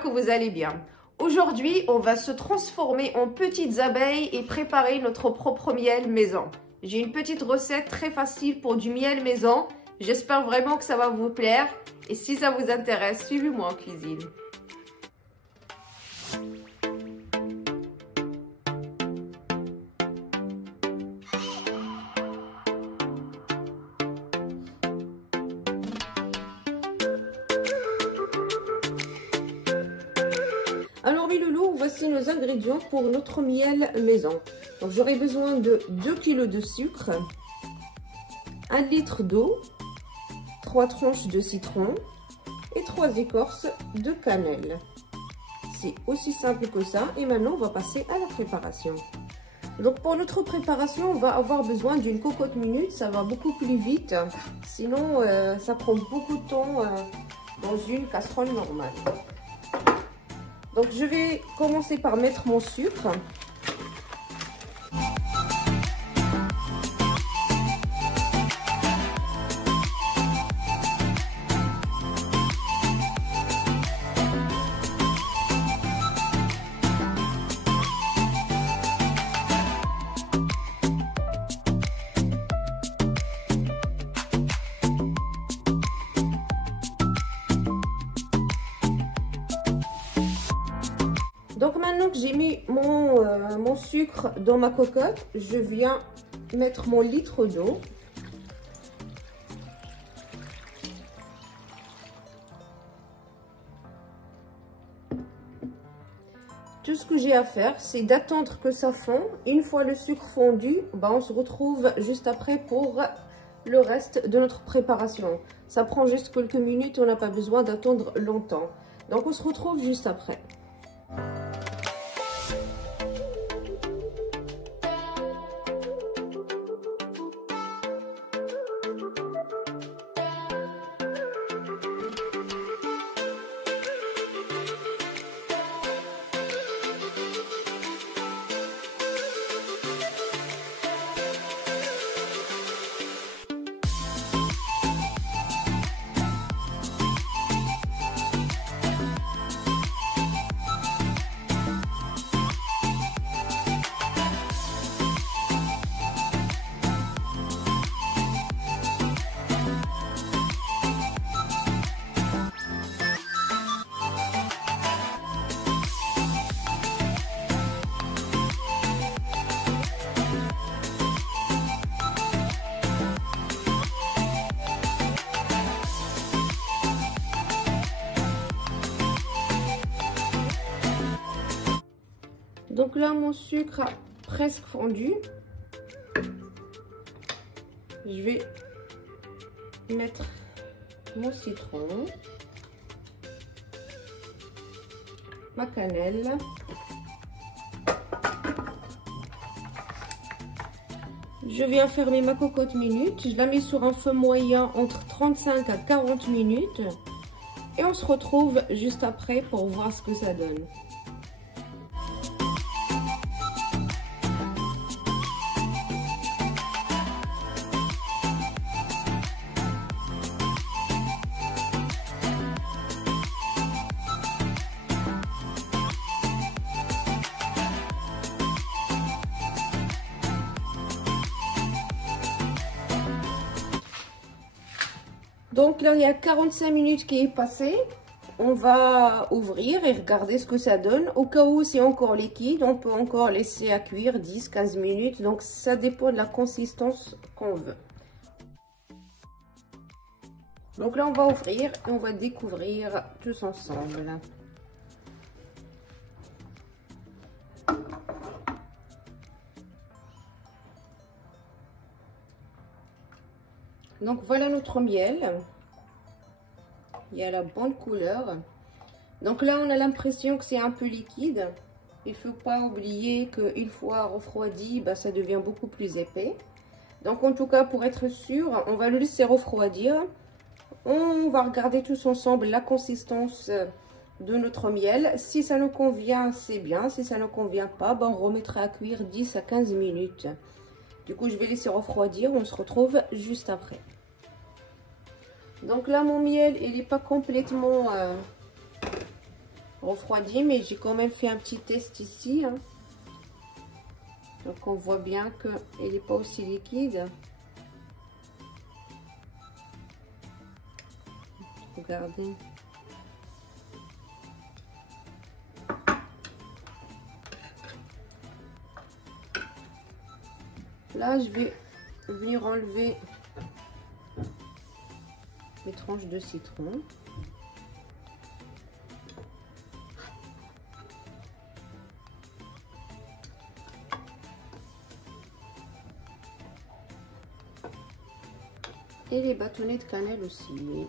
j'espère que vous allez bien. Aujourd'hui, on va se transformer en petites abeilles et préparer notre propre miel maison. J'ai une petite recette très facile pour du miel maison. J'espère vraiment que ça va vous plaire. Et si ça vous intéresse, suivez-moi en cuisine. Alors mes loulous, voici nos ingrédients pour notre miel maison. Donc j'aurai besoin de 2 kg de sucre, 1 litre d'eau, 3 tranches de citron et 3 écorces de cannelle. C'est aussi simple que ça et maintenant on va passer à la préparation. Donc pour notre préparation, on va avoir besoin d'une cocotte minute, ça va beaucoup plus vite. Sinon ça prend beaucoup de temps dans une casserole normale. Donc je vais commencer par mettre mon sucre. Donc maintenant que j'ai mis mon sucre dans ma cocotte, je viens mettre mon litre d'eau. Tout ce que j'ai à faire, c'est d'attendre que ça fond. Une fois le sucre fondu, on se retrouve juste après pour le reste de notre préparation. Ça prend juste quelques minutes, on n'a pas besoin d'attendre longtemps. Donc on se retrouve juste après. Donc là, mon sucre a presque fondu. Je vais mettre mon citron, ma cannelle, je viens fermer ma cocotte minute. Je la mets sur un feu moyen entre 35 à 40 minutes. Et on se retrouve juste après pour voir ce que ça donne. Donc là, il y a 45 minutes qui est passé. On va ouvrir et regarder ce que ça donne. Au cas où c'est encore liquide, on peut encore laisser à cuire 10-15 minutes. Donc ça dépend de la consistance qu'on veut. Donc là, on va ouvrir et on va découvrir tous ensemble. Donc voilà notre miel. Il y a la bonne couleur. Donc là, on a l'impression que c'est un peu liquide. Il ne faut pas oublier qu'une fois refroidi, ça devient beaucoup plus épais. Donc en tout cas, pour être sûr, on va le laisser refroidir. On va regarder tous ensemble la consistance de notre miel. Si ça nous convient, c'est bien. Si ça ne convient pas, on remettra à cuire 10 à 15 minutes. Du coup, je vais laisser refroidir. On se retrouve juste après. Donc là, mon miel, il n'est pas complètement refroidi, mais j'ai quand même fait un petit test ici, hein. Donc on voit bien qu'il n'est pas aussi liquide. Regardez. Là, je vais venir enlever les tranches de citron. Et les bâtonnets de cannelle aussi.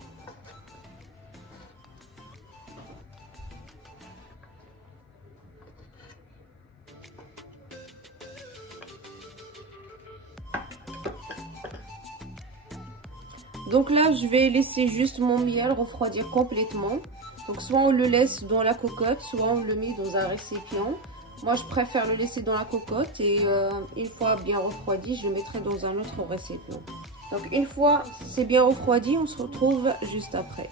Donc là, je vais laisser juste mon miel refroidir complètement. Donc soit on le laisse dans la cocotte, soit on le met dans un récipient. Moi, je préfère le laisser dans la cocotte et une fois bien refroidi, je le mettrai dans un autre récipient. Donc une fois c'est bien refroidi, on se retrouve juste après.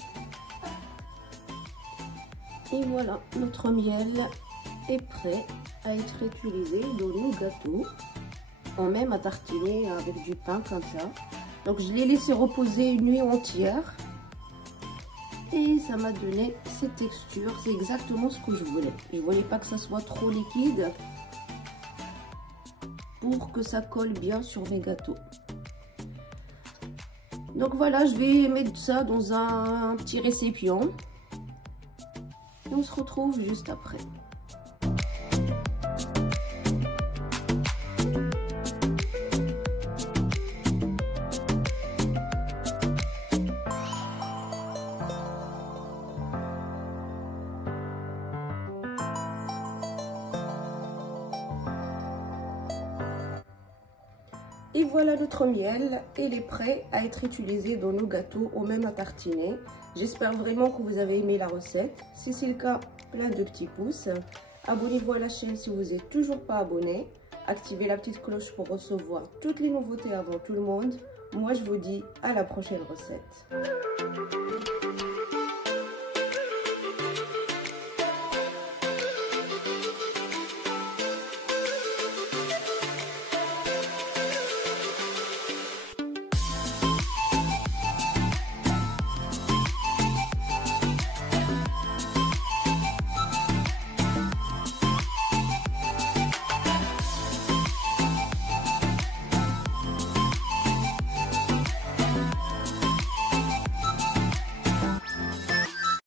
Et voilà, notre miel est prêt à être utilisé dans nos gâteaux. Ou même à tartiner avec du pain comme ça. Donc je l'ai laissé reposer une nuit entière. Et ça m'a donné cette texture. C'est exactement ce que je voulais. Je ne voulais pas que ça soit trop liquide. Pour que ça colle bien sur mes gâteaux. Donc voilà, je vais mettre ça dans un petit récipient. Et on se retrouve juste après. Et voilà notre miel, il est prêt à être utilisé dans nos gâteaux ou même à tartiner. J'espère vraiment que vous avez aimé la recette. Si c'est le cas, plein de petits pouces. Abonnez-vous à la chaîne si vous n'êtes toujours pas abonné. Activez la petite cloche pour recevoir toutes les nouveautés avant tout le monde. Moi, je vous dis à la prochaine recette.